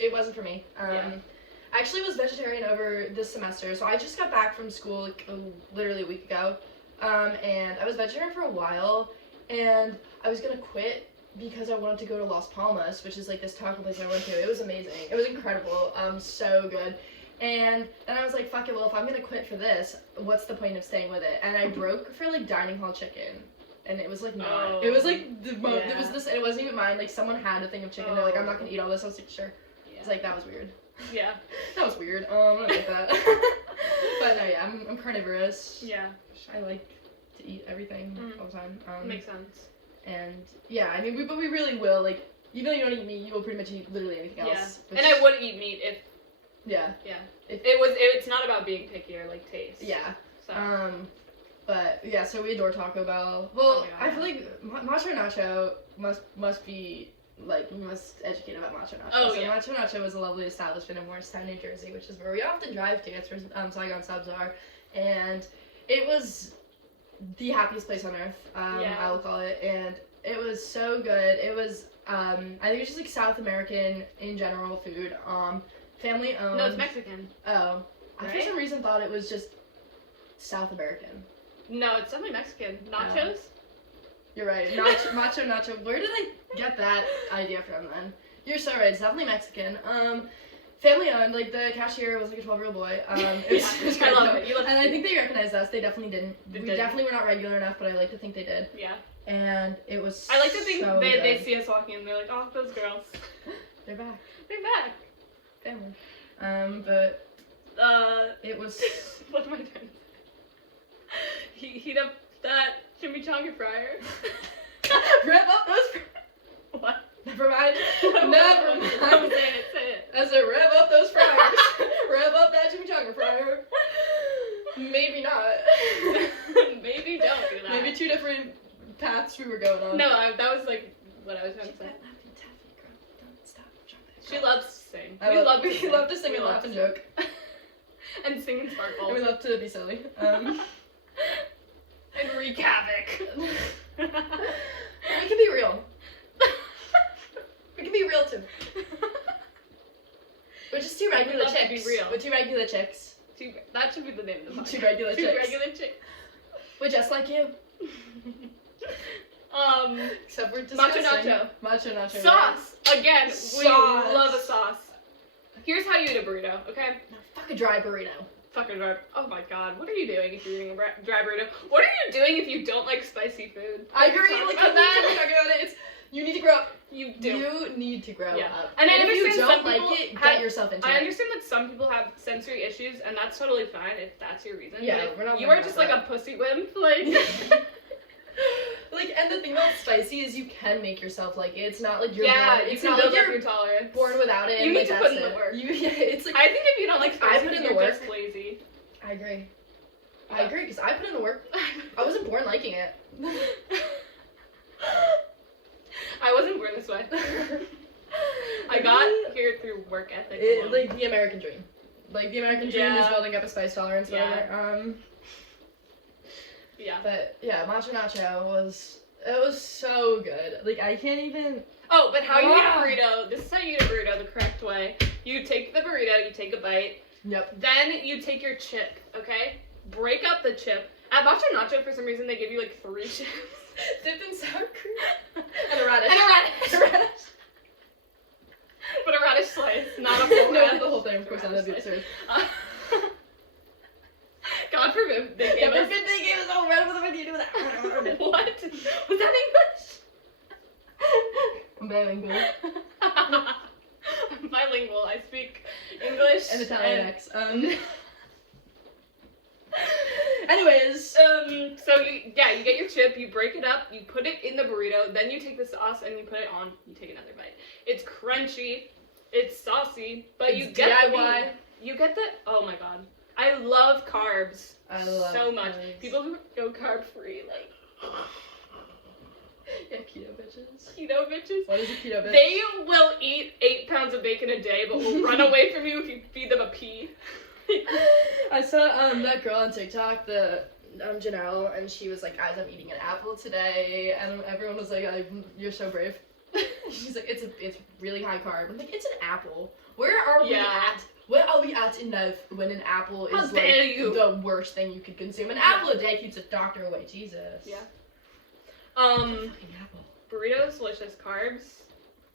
It wasn't for me. I actually was vegetarian over this semester. So I just got back from school like, literally a week ago. And I was vegetarian for a while. And I was gonna quit because I wanted to go to Las Palmas, which is like this taco place I went to. It was amazing. It was incredible. So good. And then I was like, fuck it, well, if I'm gonna quit for this, what's the point of staying with it? And I broke for like dining hall chicken. And it was like not. It was like it was this. It wasn't even mine. Like someone had a thing of chicken. They're like, I'm not gonna eat all this. I was like, sure. Yeah. It's like that was weird. Yeah. That was weird. I don't get that. But no, yeah, I'm carnivorous. Yeah. I like to eat everything all the time. Makes sense. And yeah, I mean, we really will like even though you don't eat meat, you will pretty much eat literally anything else. Yeah. And I would eat meat if. Yeah. Yeah. It's not about being picky or like taste. Yeah. So. But yeah, so we adore Taco Bell. Well, I feel like Macho Nacho must be like, we must educate about Macho Nacho. Oh, so yeah. Macho Nacho is a lovely establishment in Morristown, New Jersey, which is where we often drive to. It's where Saigon subs are, and it was the happiest place on earth. I will call it, and it was so good. It was I think it was just like South American in general food. Family owned. No, it's Mexican. Oh, right? I for some reason thought it was just South American. No, it's definitely Mexican. Nachos? You're right. Macho Nacho. Where did I get that idea from then? You're so right. It's definitely Mexican. Family owned. Like, the cashier was like a 12-year-old boy. It was I love it. And I think they recognized us. They definitely didn't. We definitely were not regular enough, but I like to think they did. Yeah. And it was I like to think so they see us walking and they're like, oh, those girls. They're back. They're back. Family. But it was... What am I doing? Heat up that chimichanga fryer. Rev up those... What? Never mind. Never mind. Say it. I said, rev up those fryers. Rev up that chimichanga fryer. Maybe not. Maybe don't do that. Maybe two different paths we were going on. No, that was like what I was trying to say. She loves to sing. We love to sing and laugh and joke. And sing and sparkle. And we love to be silly. And wreak havoc. We can be real. We can be real too. We're just two regular chicks. Be real. We're two regular chicks. That should be the name of the podcast. Two regular chicks. Two regular chicks. We're just like you. Except we're disgusting. Macho Nacho. Sauce. Again, we love a sauce. Here's how you eat a burrito, okay? No, fuck a dry burrito. Fuck a dry. Oh my god, what are you doing if you're eating a dry burrito? What are you doing if you don't like spicy food? I agree. Like, we're talking about it. You need to grow up. You do. You need to grow up. And I understand if you don't some people like it, get yourself into it. I understand that some people have sensory issues, and that's totally fine if that's your reason. Yeah, but we're not. You are just like a pussy wimp, like. Like, and the thing about spicy is you can make yourself like it. It's not like you're born. It's not like you're your tolerance. Born without it. You need to put in the work. It's like I think if you don't like spicy, I put in the you're work. just lazy. I agree. Yeah. I agree because I put in the work. I wasn't born liking it. I wasn't born this way. I got here through work ethic. Like the American dream. Like the American dream is building up a spice tolerance. Whatever. Yeah. But yeah, Macho Nacho was so good. Like I can't even. Oh, but how you eat a burrito? This is how you eat a burrito the correct way. You take the burrito, you take a bite. Yep. Then you take your chip, okay? Break up the chip. At Macho Nacho, for some reason, they give you like 3 chips. Dipped in sour cream. And a radish. But a radish slice, not a full No, radish. the whole thing, of course, that'd be absurd. God forbid they gave us... they gave us all red. What do you do with that? What? Was that English? I'm bilingual. I'm bilingual. I speak English and Italian X. Anyways, so you get your chip, you break it up, you put it in the burrito, then you take the sauce and you put it on, you take another bite. It's crunchy, it's saucy, but you get DIY. You get the, oh my god. I love carbs so much. Carbs. People who go carb free, like. Yeah, keto bitches. Keto bitches? What is a keto bitch? They will eat 8 pounds of bacon a day, but will run away from you if you feed them a pea. I saw that girl on TikTok, the Janelle, and she was like, "Guys, I'm eating an apple today," and everyone was like, "You're so brave." She's like, "It's really high carb." I'm like, "It's an apple. Where are we at? Where are we at in life when an apple is like the worst thing you could consume? An apple a day keeps a doctor away. Jesus." Yeah. Fucking apple. Burritos, delicious carbs,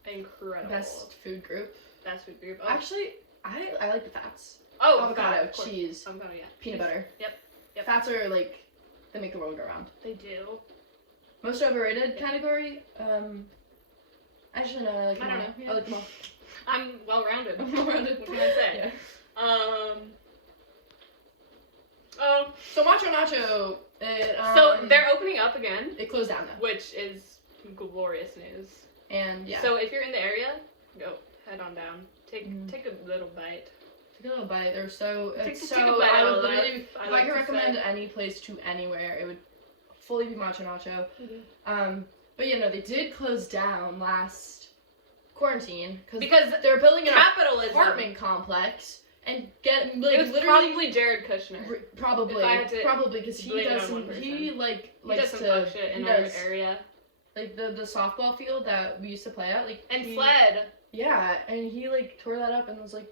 incredible. Best food group. Best food group. Oh. Actually, I like the fats. Oh, avocado, cheese, avocado, yeah. peanut butter. Yep. Fats are like, they make the world go round. They do. Most overrated category. Actually no, I like them all. Yeah. I like them all. I'm well-rounded. I'm well-rounded. What can I say? Yeah. Oh. So Macho Nacho. So they're opening up again. It closed down though. Which is glorious news. And yeah. So if you're in the area, go head on down. Take a little bite. Take a little bite. They're so take a bite I out would of literally life, if I could recommend any place to anywhere, it would fully be Macho Nacho. But you know, they did close down last quarantine because they're building an apartment complex and get like it was literally probably Jared Kushner. Probably because he does some likes some to fuck shit in our area. Like the softball field that we used to play at, like fled. Yeah, and he like tore that up and was like,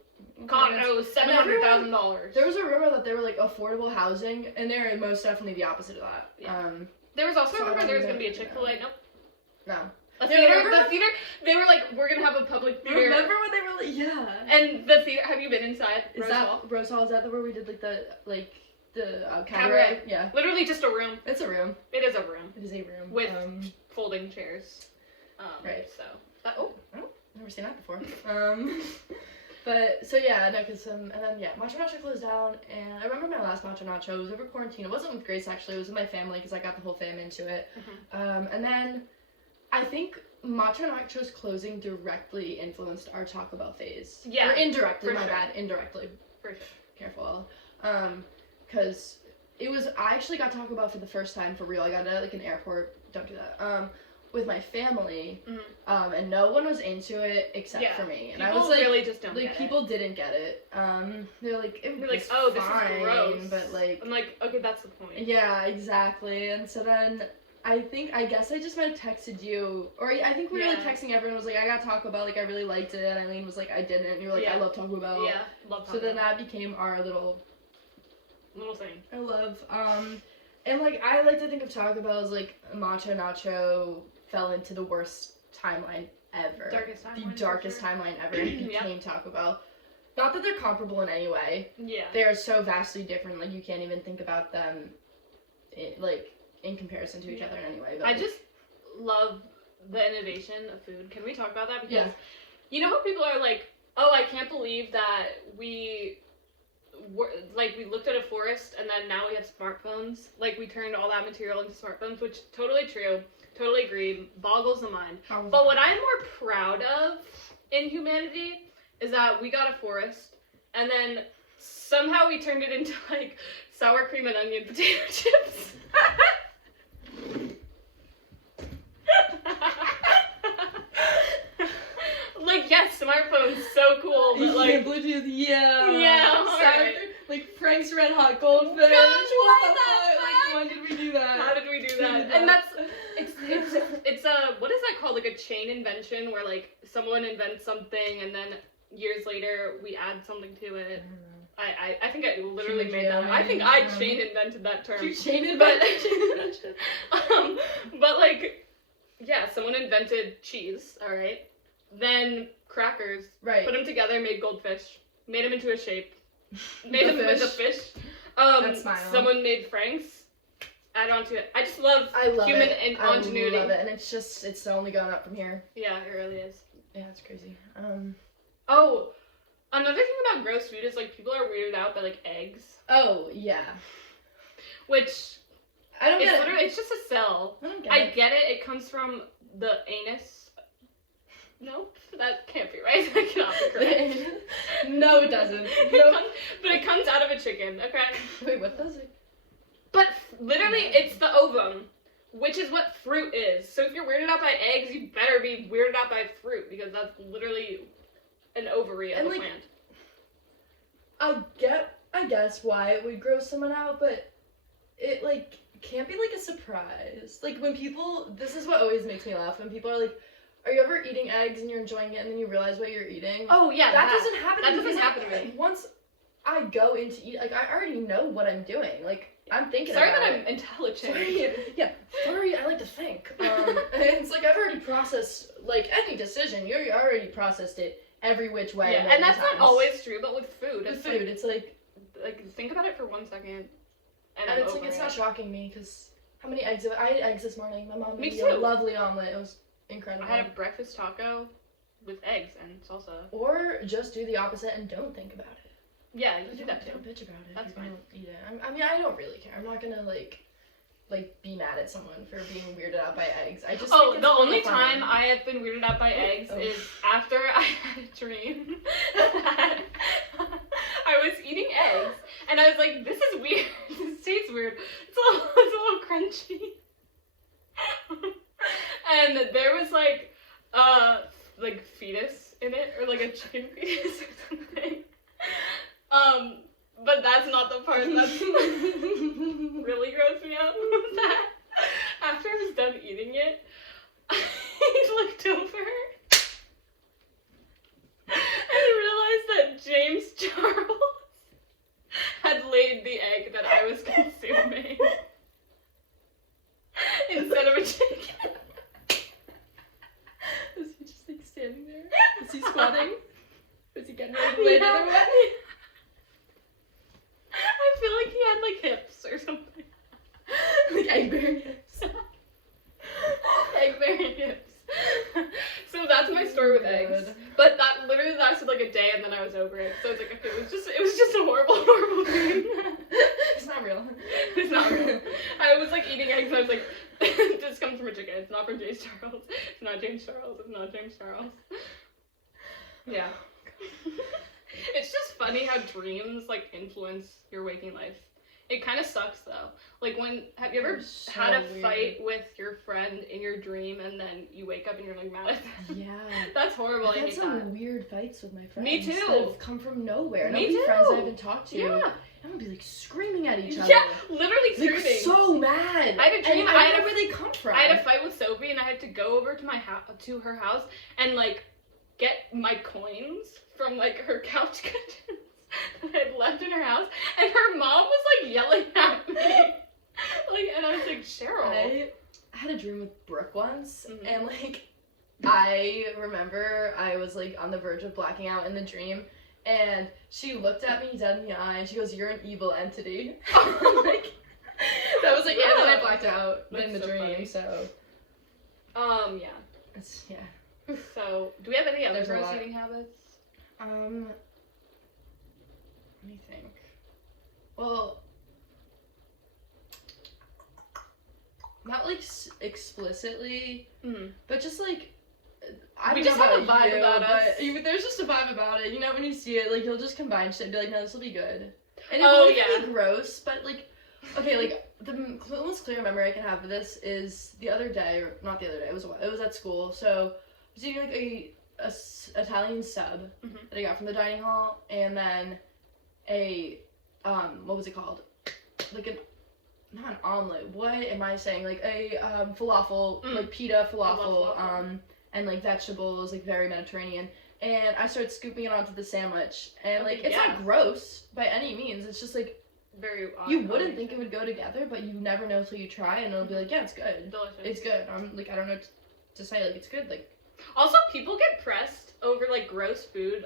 God, it was $700,000. There was a rumor that they were like affordable housing, and they're most definitely the opposite of that. Yeah. There was also a rumor there was gonna be a Chick-fil-A. Nope. No. The theater. They were like, we're gonna have a public theater. Remember when they were like, yeah. And the theater. Have you been inside? Rose Hall? Rose Hall, is that where we did the cabaret? Yeah. Literally just a room. It's a room. It is a room. It is a room with folding chairs. Right. So. Never seen that before. But so yeah, no, cause and then yeah, Macho Nacho closed down, and I remember my last Macho Nacho. It was over quarantine. It wasn't with Grace actually. It was with my family because I got the whole fam into it. And then I think Macho Nacho's closing directly influenced our Taco Bell phase. Yeah. Or indirectly. My bad. Indirectly. For sure. Careful. Because it was I actually got Taco Bell for the first time for real. I got it at like an airport. Don't do that. With my family, and no one was into it except for me. And people I was like, really just don't like get people didn't get it. They're like, oh, fine, this is gross. but like, I'm like, okay, that's the point. Yeah, exactly. And so then I guess I just might have texted you, or I think we were like texting everyone. Was like, I got Taco Bell, like I really liked it, and Eileen was like, I didn't. And you were like, I love Taco Bell. Yeah, love Taco Bell. So then that became our little thing. I love. And like I like to think of Taco Bell as like Macho Nacho fell into the worst timeline ever. The darkest timeline ever. It became Taco Bell. Not that they're comparable in any way. Yeah. They are so vastly different, like you can't even think about them in comparison to each other in any way. But I just love the innovation of food. Can we talk about that? Because you know how people are like, oh, I can't believe that we looked at a forest and then now we have smartphones. Like we turned all that material into smartphones, which totally true. Totally agree. Boggles the mind. But what I'm more proud of in humanity is that we got a forest and then somehow we turned it into like sour cream and onion potato chips. Like, yes, smartphones, so cool, but like Bluetooth, right. Like Frank's Red Hot Goldfish. When did we do that? How did we do that? And that's it's a what is that called? Like a chain invention where like someone invents something and then years later we add something to it. I think I literally made that. I think I chain invented that term. You chain invented. But like, yeah, someone invented cheese. All right, then crackers. Right. Put them together, made goldfish, made them into a shape, made them into fish. Someone made Frank's. Add on to it. I just love human ingenuity. I love it, and it's only going up from here. Yeah, it really is. Yeah, it's crazy. Oh, another thing about gross food is like people are weirded out by like eggs. Oh yeah. Which I don't get it. Literally, it's just a cell. I get it. It comes from the anus. Nope, that can't be right. That cannot be correct. No, it doesn't. But it comes out of a chicken. Okay. Wait, what does it? But literally, it's the ovum, which is what fruit is. So if you're weirded out by eggs, you better be weirded out by fruit, because that's literally an ovary of a plant. I guess why it would gross someone out, but it, like, can't be, like, a surprise. Like, when people, this is what always makes me laugh, when people are like, are you ever eating eggs and you're enjoying it and then you realize what you're eating? Oh, yeah, that doesn't happen to me. That doesn't happen to me. Once I go into eat, like, I already know what I'm doing. Like, I'm thinking about it. Sorry that I'm intelligent. Sorry, I like to think. It's like I've already processed, like, any decision, you already processed it every which way. Yeah, and that's not always true, but with food. It's like, think about it for 1 second. And it's like, it's not shocking me, because how many eggs I ate eggs this morning. My mom made a lovely omelet. It was incredible. I had a breakfast taco with eggs and salsa. Or just do the opposite and don't think about it. Yeah, you do that too. Don't bitch about it. That's fine. Eat it. I mean, I don't really care. I'm not gonna like like, be mad at someone for being weirded out by eggs. I just Oh, think the it's only funny. time I have been weirded out by eggs is after I had a dream that I was eating eggs, and I was like, this is weird. This tastes weird. It's a little crunchy. And there was like fetus in it, or like a chicken fetus or something. But that's not the part that's really grossed me out. That after I was done eating it, I looked over and realized that James Charles had laid the egg that I was consuming instead of a chicken. Was he just like standing there? Was he squatting? Was he getting ready to lay another one? I feel like he had like hips or something. Like egg-bearing hips. Egg-bearing hips. So that's my story with eggs. But that literally lasted like a day, and then I was over it. So it's like, okay, it was just a horrible dream. It's not real. It's not real. I was like eating eggs, and I was like, this comes from a chicken. It's not from James Charles. It's not James Charles. It's not James Charles. Yeah. It's just funny how dreams like influence your waking life. It kind of sucks though. Like have you ever had a fight with your friend in your dream and then you wake up and you're like mad at them? Yeah. That's horrible. I've had some weird fights with my friends. Me too. That have come from nowhere. Me too. Friends I haven't talked to. Yeah. I'm gonna be like screaming at each other. Yeah, literally like, screaming. So mad. I had a dream. I don't know where they come from. I had a fight with Sophie and I had to go over to to her house and like get my coins from like her couch cushions that I had left in her house, and her mom was like yelling at me. Like, and I was like, Cheryl. I had a dream with Brooke once, mm-hmm. and like I remember I was like on the verge of blacking out in the dream, and she looked at me dead in the eye and she goes, "You're an evil entity." Like that was like yeah. And then I blacked out in the dream. Funny. So yeah. It's, yeah. So, do we have any other gross eating habits? Let me think. Well, not like explicitly, but just like I just have a vibe about us. There's just a vibe about it. You know, when you see it, like you'll just combine shit and be like, no, this will be good. And it won't be gross, but like, okay, like the most clear memory I can have of this is the other day, or not the other day. It was at school, so. I was eating like a Italian sub that I got from the dining hall, and then a what was it called? Like not an omelet. What am I saying? Like a falafel, like pita falafel, and like vegetables, like very Mediterranean. And I started scooping it onto the sandwich, and like it's not gross by any means. It's just like very odd. You wouldn't think it would go together, but you never know until you try, and it'll be like, yeah, it's good. Delicious. It's good. I'm like, I don't know what to say. Like, it's good. Like. Also, people get pressed over, like, gross food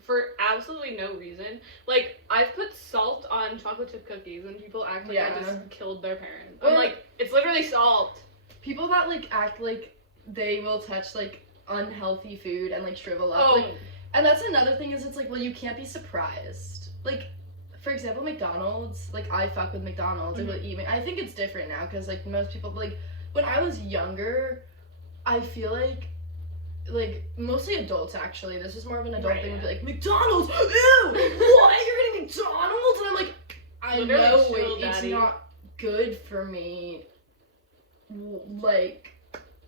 for absolutely no reason. Like, I've put salt on chocolate chip cookies, and people act like I just killed their parent. I'm like, it's literally salt. People that, like, act like they will touch, like, unhealthy food and, like, shrivel up. Oh. Like, and that's another thing is it's like, well, you can't be surprised. Like, for example, McDonald's, like, I fuck with McDonald's. I will eat. I think it's different now, because, like, most people, like, when I was younger, I feel like mostly adults actually. This is more of an adult thing. Would be like, McDonald's, ew, what? You're getting McDonald's? And I'm like, I know it's not good for me. Like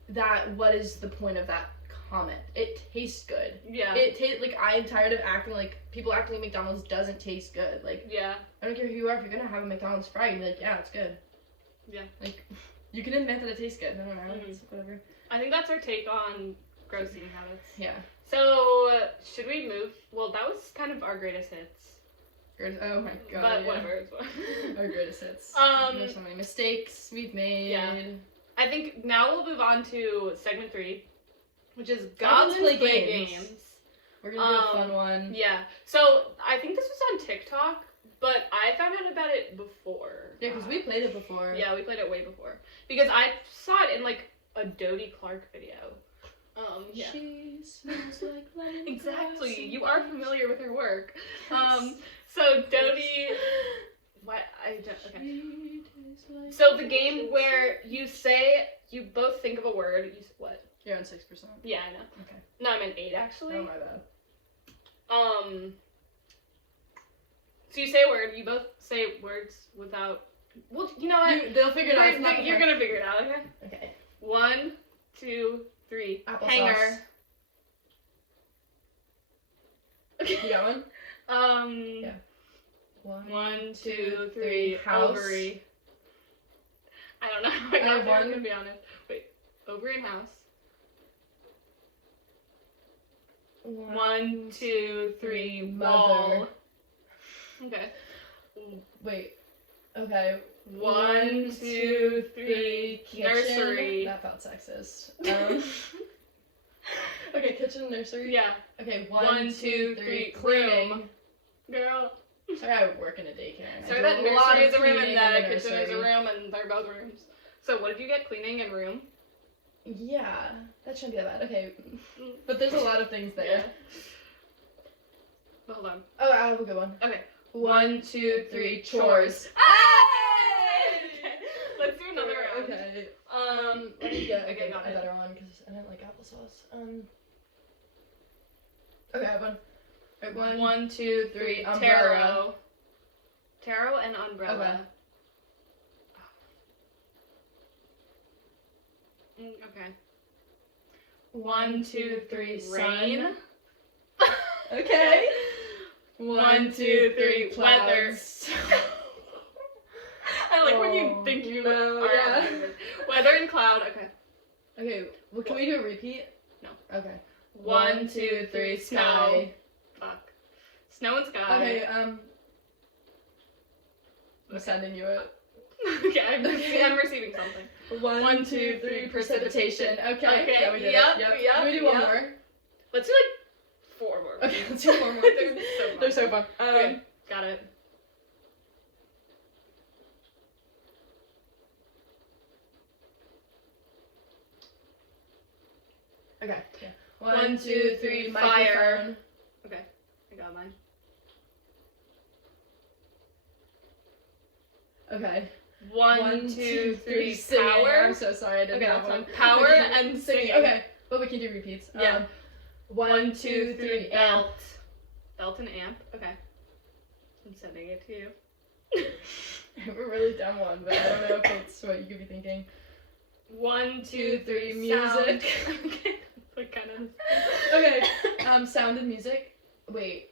that. What is the point of that comment? It tastes good. Yeah. It tastes like I'm tired of acting like people acting like McDonald's doesn't taste good. Like yeah. I don't care who you are. If you're gonna have a McDonald's fry, you be like, yeah, it's good. Yeah. Like you can admit that it tastes good. I don't know. It's whatever. I think that's our take on gross eating habits. Yeah. So, should we move? Well, that was kind of our greatest hits. Oh my god. But whatever, it's fine. Our greatest hits. There's so many mistakes we've made. Yeah. I think now we'll move on to segment 3, which is Goblins Play Games. We're gonna do a fun one. Yeah. So, I think this was on TikTok, but I found out about it before. Yeah, because we played it before. Yeah, we played it way before. Because I saw it in, like, a Dodie Clark video. Yeah. She smells like lemon. Exactly. You are familiar with her work. So Dodie What? I don't. Okay. So the game where you both think of a word. You what? You're on 6%. Yeah, I know. Okay. No, I'm at 8 actually. Oh my bad. So you say a word. You both say words without. Well, you know what? They'll figure it out. You're gonna figure it out, okay? Okay. 1, 2, 3. Applesauce. Hanger. Okay. You got one? Yeah. 1, 2, 3. 3. House. Ovary. I don't know how I got there, I'm gonna be honest. Wait. Ovary and house. 1, 2, 3. Mother. Wall. Okay. Wait. Okay. 1, 2, 3. Kitchen. Nursery. That felt sexist. Okay, kitchen, nursery. Yeah. Okay, 1, 2, 3. Cleaning. Room. Girl. Sorry, I work in a daycare. And So I do that a lot nursery of is a room cleaning and that in the kitchen is a nursery. room and they're both rooms. So what did you get? Cleaning and room? Yeah, that shouldn't be that bad. Okay, but there's a lot of things there. Yeah. Well, hold on. Oh, I have a good one. Okay. 1, 2, 3. Chores. Okay. Let's do another round. Okay. Let me get Okay, got a it. better one because I didn't like applesauce. Okay, I have one. Right, 1, 2, 3. Umbrella. Tarot. Tarot and umbrella. Okay. 1, 2, 3. Rain. Okay. 1, 2, 3. Weather. Clouds. I like when you think you know. Yeah. Weather and cloud. Okay. Okay. Well, can we do a repeat? No. Okay. 1, 2, 3. Sky. Snow. Fuck. Snow and sky. Okay. I'm sending you it. Okay, I'm receiving something. 1, 2, 3. Precipitation. Okay. Okay. Yeah, we did Yep, it. Yep. yep, Can we do one yep. more? Let's do like 4 more. Okay, let's do 4 more. They're so fun. They're so fun. Okay, got it. Okay. Yeah. 1, 2, 3. Fire. Microphone. Okay, I got mine. Okay. 1, 2, 3. Singing. Power. I'm so sorry, I didn't Okay, have that's one. fine. Power Okay. and singing. Okay, but we can do repeats. Yeah. 1, 2, 3. Amp. Belt and amp. Okay. I'm sending it to you. I have a really dumb one, but I don't know if it's what you could be thinking. 1, 2, 3. Sound. Music. Okay. Like kind of. Okay. Sound and music. Wait.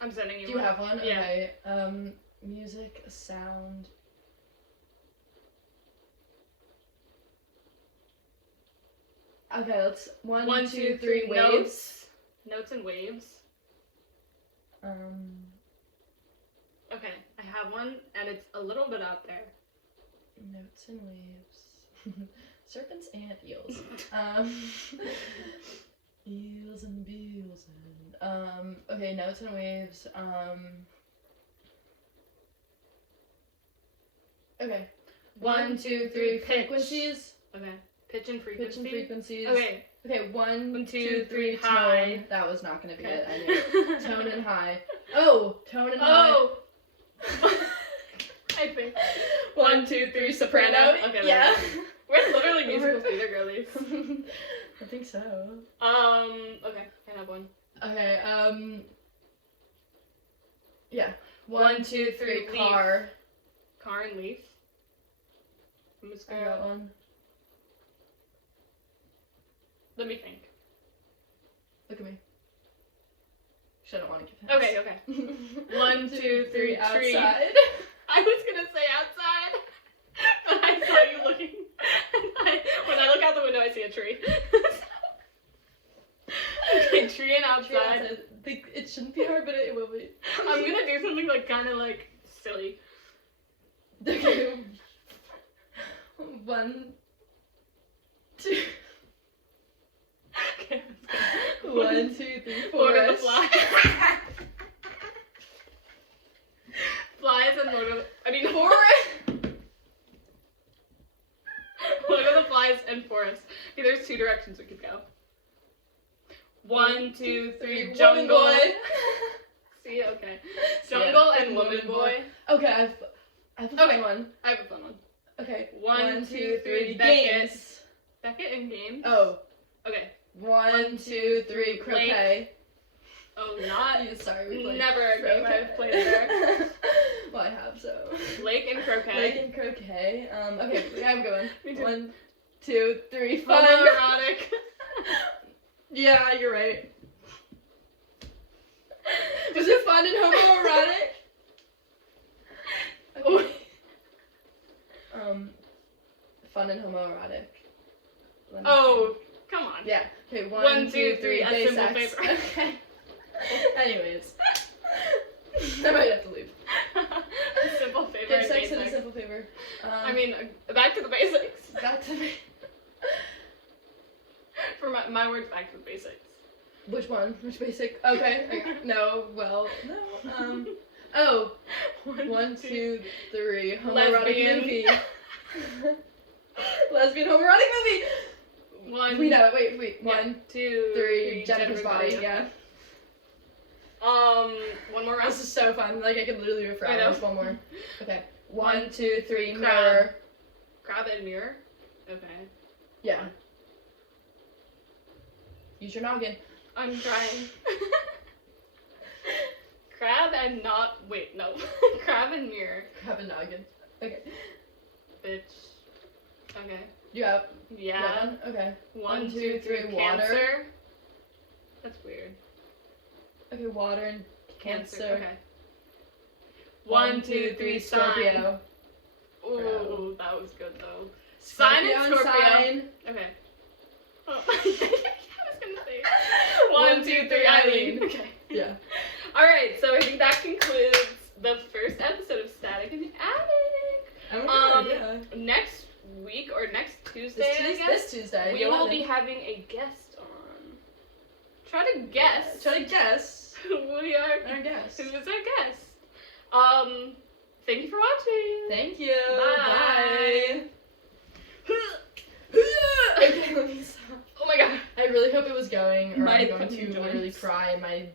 I'm sending you. Do you have one? Yeah. Okay. Music, sound. Okay, let's 1, 2, 3. Waves. Notes and waves. Okay, I have one, and it's a little bit out there. Notes and waves. Serpents and eels. Eels and beels and okay, notes and waves. Okay. 1, 2, 3. Pitch. Frequencies. Okay. Pitch and frequency. Pitch and frequencies. Okay. Okay, 1, 2, 3. high. Tone. That was not gonna be Okay. it. I knew it. Tone and high. Oh, tone and high. Oh. I think. 1, 2, 3. Soprano. Okay. Yeah. We're literally musical theater girlies. I think so. Okay. I have one. Okay. Yeah. 1, 2, 3. Car. Car and leaf. I'm just I gonna. got one. Let me think. Look at me. I don't want to give hints. Okay. 1, 2, 3. Tree. Outside. I was gonna say outside, but I saw you looking. When I look out the window, I see a tree. Okay, tree and outside. It shouldn't be hard, but it will be. I'm gonna do something like kind of like silly. Okay. 1, 2. Okay, 1, 2, 3. Lord of the Forest. Flies. Flies and Lord of the... I mean, Forest. Lord of the Flies and forest. Okay, there's 2 directions we could go. 1, 2, 3. Jungle. Boy. See, okay. Jungle and Woman Boy. Okay, I have a fun one. I have a fun one. Okay. 1, 2, 3, games. Beckett and games? Oh. Okay. 1, 2, 3, croquet. Oh, not. Yeah, sorry, we played never a game I've played there. Well, I have, so. Lake and croquet. Lake and croquet. Okay, yeah, I'm going. 1, 2, 3, fun. Homoerotic. Yeah, you're right. Was it fun and homoerotic? Okay. Fun and homoerotic. Oh, come on. Yeah. Okay, 1, 2, 3, a gay simple sex. paper. Okay. Anyways. I might have to leave. A simple favor. Gay sex and a simple favor. I mean, back to the basics. Back to me. For my words, back to the basics. Which one? Which basic? Okay. No, well, no. Oh. 1, 2, 3. Homoerotic movie. Lesbian homoerotic movie. We know it. Wait. 1, 2, 3. Jennifer's body. Yeah. One more round. This is so fun. Like I could literally do it for hours. One more. Okay. 1, 2, 3. Crab. Mirror. Crab and mirror. Okay. Yeah. Use your noggin. I'm trying. Crab and not. Wait, no. Crab and mirror. Crab and noggin. Okay. Bitch. Okay. Yeah. Yeah. Okay. 1, 2, 3. Water. Cancer. That's weird. Okay, water and cancer. Okay. 1, 2, 3. Scorpio. Ooh, that was good though. Sign and Scorpio. Sign. Okay. Oh. I was gonna say 1, 2, 3. Eileen. Okay. Yeah. All right. So I think that concludes the first episode of Static in the Attic. Yeah. Next week or next Tuesday, This Tuesday. We will be having a guest on. Try to guess. Try to guess. Who we are. Our guest. Who is our guest? Thank you for watching. Thank you. Bye. Okay, let me stop. Oh my god. I really hope it was going, or My I'm going to fucking literally joints. cry in my